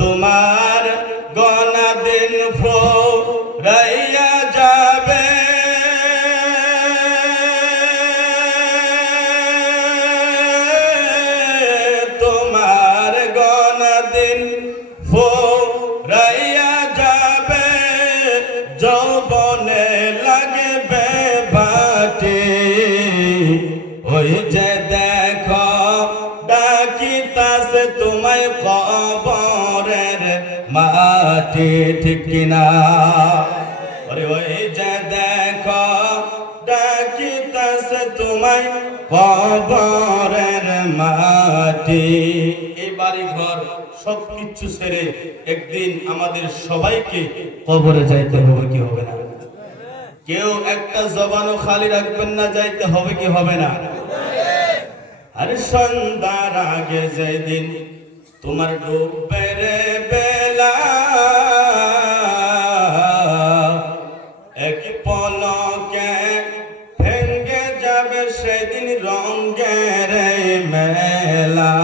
তোমার গনা দিন ফুরাইয়া যাবে, তোমার গনা দিন ফুরাইয়া যাবে, যৌবনে লাগবে বাটি। ওই যে দেখো ডাকিতাছে তোমায় কবরের মাটি, ঠিক কিনা? ওই যে দেখো ডাকিতাছে তোমায় কবরের মাটি। এই বাড়ি ঘর সবকিছু ছেড়ে একদিন আমাদের সবাইকে কবরে যাইতে হবে কি হবে না? কেউ একটা জবানও খালি রাখবেন না, যাইতে হবে কি হবে না? আরে সন্ধ্যার আগে যেদিন তোমার ডুববে রে বেলা, এক পলকে ভেঙ্গে যাবে সেদিন রঙের মেলা।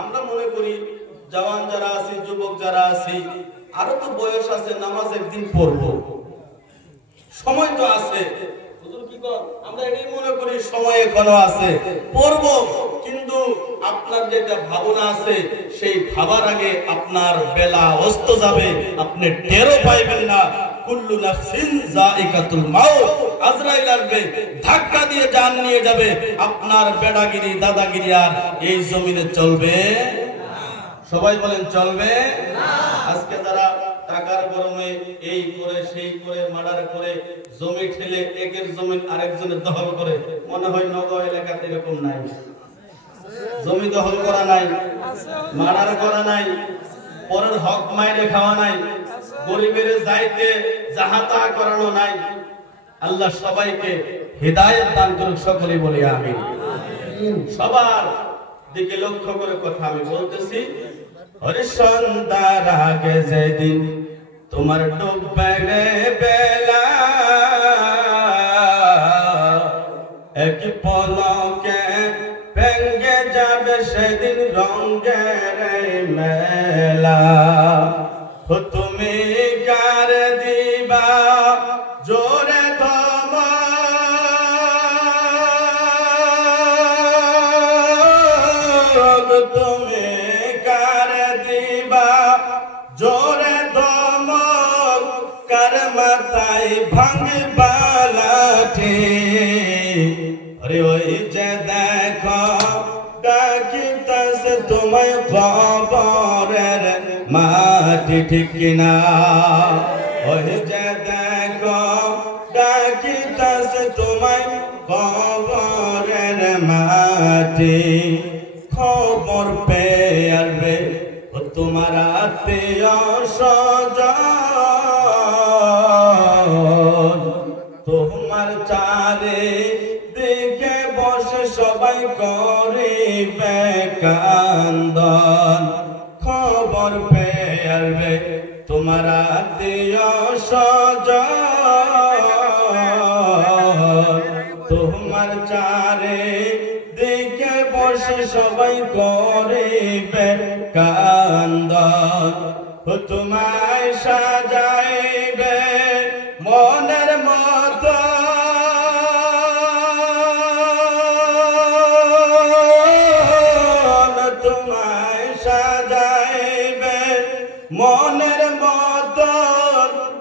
আমরা মনে করি জওয়ান যারা আছি, যুবক যারা আছি, আরো তো বয়স আছে, নামাজ একদিন পড়বো, সময় তো আছে। আমরা এটাই মনে করি সময় এখনো আছে, পড়বো। কিন্তু আপনার যেটা ভাবনা আছে, সেই ভাবার আগে আপনার বেলা অস্ত যাবে, আপনি টেরও পাইবেন না। কুল্লু নাফসিন যায়িকাতুল মাউত, আজরাইল আসবে, ধাক্কা দিয়ে জান নিয়ে যাবে। আপনার বেড়াগিরি দাদাগিরি আর এই জমিনে চলবে? সবাই বলেন চলবে না। আজকে যারা টাকার গরমে এই করে সেই করে মার্ডার করে জমি ঠেলে একের জমি আরেকজনের দখল করে, মনে হয় নগর এলাকাতে এরকম নাই? জমি দখল করা নাই, মার্ডার করা নাই, পরের হক মাইরে খাওয়া নাই, গরিবের যাইতে যাহাতা করানো নাই। আল্লাহ সবাইকে হিদায়াত দান করুক, সকলে বলি আমিন। সবার দিকে লক্ষ্য করে কথা আমি বলতেছি। ওরে সন্ধ্যার আগে যেদিন তোমার ডুববে রে বেলা, এক পলকে ভেঙ্গে যাবে সেদিন রঙের মেলা। তুমি কার দিবা জোরে ধমক, তুমি কার দিবা জোরে ধমক, কার মাথায় ভাঙবা লাঠি। আরে ওই যে দেখো ডাকিতাছে তোমায় কবরের মাটি, ঠিক কিনা? ওই যে দেখো ডাকিতাছে তোমায় কবরের মাটি। খবর পেয়ে আসবে তোমার আত্মীয় স্বজন, তোমার চারে দিকে বসে সবাই করিবে কান্দন। খবর পেয়ে আসবে তোমার আত্মীয় স্বজন, তোমার চারে দিকে বসে সবাই করিবে কান্দন। তোমায় সাজাইবে মনের মতো, তোমায় সাজাইবে মনের মতো,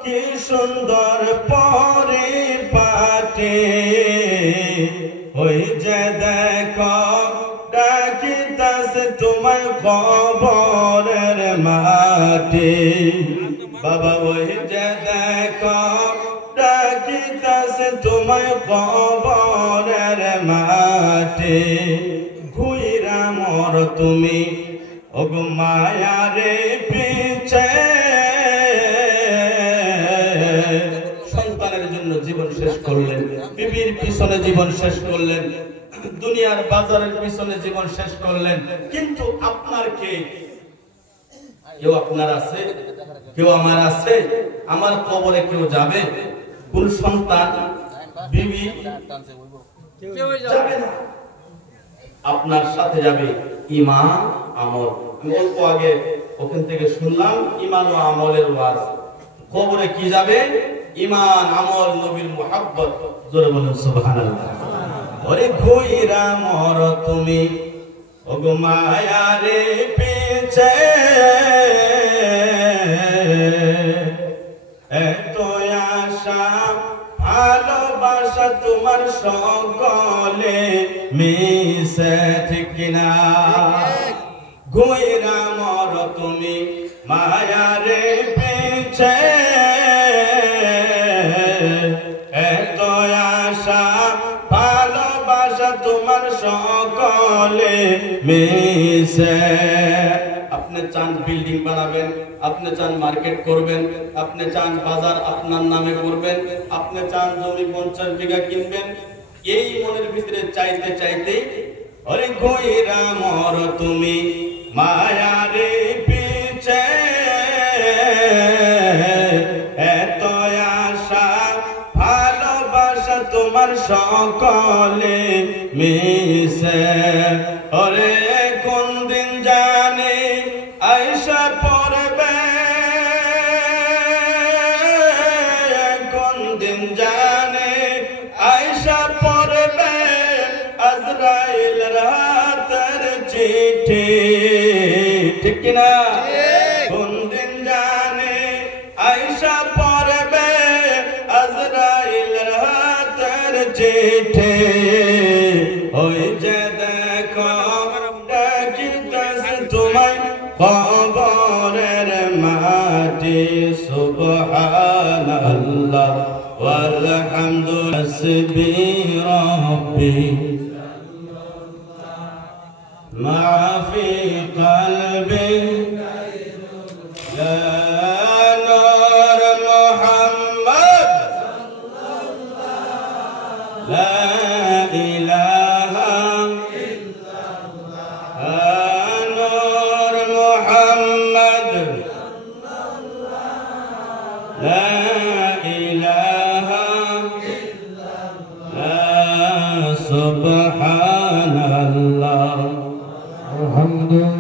কি সুন্দর পরিপাটি। ওই যে দেখো ডাকিতাছে তোমায় কবরের মাটি। বাবা ওই যে দেখো ডাকিতাছে তোমায় কবরের মাটি। ঘুইরা মর তুমি ওগো মায়ারে পিছে, সন্তানের জন্য জীবন শেষ করলেন, বিবির পিছনে জীবন শেষ করলেন, দুনিয়ার বাজারের পিছনে জীবন শেষ করলেন। কিন্তু আপনার কে? কেউ আপনার আছে? কেউ আমার আছে? আমার কবরে কেউ যাবে? কোন সন্তান বিবি যাবে না, আপনার সাথে যাবে ইমাম আমল। আমি অল্প আগে ওখান থেকে শুনলাম ঈমান ও আমলের ওয়াজ। কবরে কি যাবে? ঈমান, আমল, নবীর মুহাব্বত। জোরে বলেন সুবহানাল্লাহ। ওরে ঘুইরা মর তুমি ওগো মায়ারে পিছে, এত আশা ভালোবাসা তোমার সকলে মিশে, ঠিক কিনা? ঘুইরা মর তুমি মায়ারে পিছে, এত আশা ভালোবাসা তোমার সকলে মিশে। আপনি চান বিল্ডিং বানাবেন, আপনি চান মার্কেট করবেন, আপনি চান বাজার আপনার নামে করবেন, আপনি চান জমি 50 বিঘা কিনবেন, এই মনের ভিতরে চাইতে চাইতে ওরে ঘুইরা মর তুমি মায়ারে পিছে, এত আশা ভালোবাসা তোমার সকলে মিশে। ওরে কোন দিন জানে আইসা পড়বে, কোন দিন জানে আইসা পড়বে আজরাইল রাতের চিঠি, ঠিক কিনা? কোন দিন জানে আইসা পড়বে আজরাইল রাতের চিঠি, ওই যে দেখো ডাকিতেছে তোমায় কবরের মাটি। সুবহানাল্লাহ ওয়ালহামদুলিল্লাহ হাসবি রাব্বি মা ফি কলবি ইয়া নূর মুহাম্মদ লা ইলাহা সুবহানাল্লাহ। আলহামদুলিল্লাহ।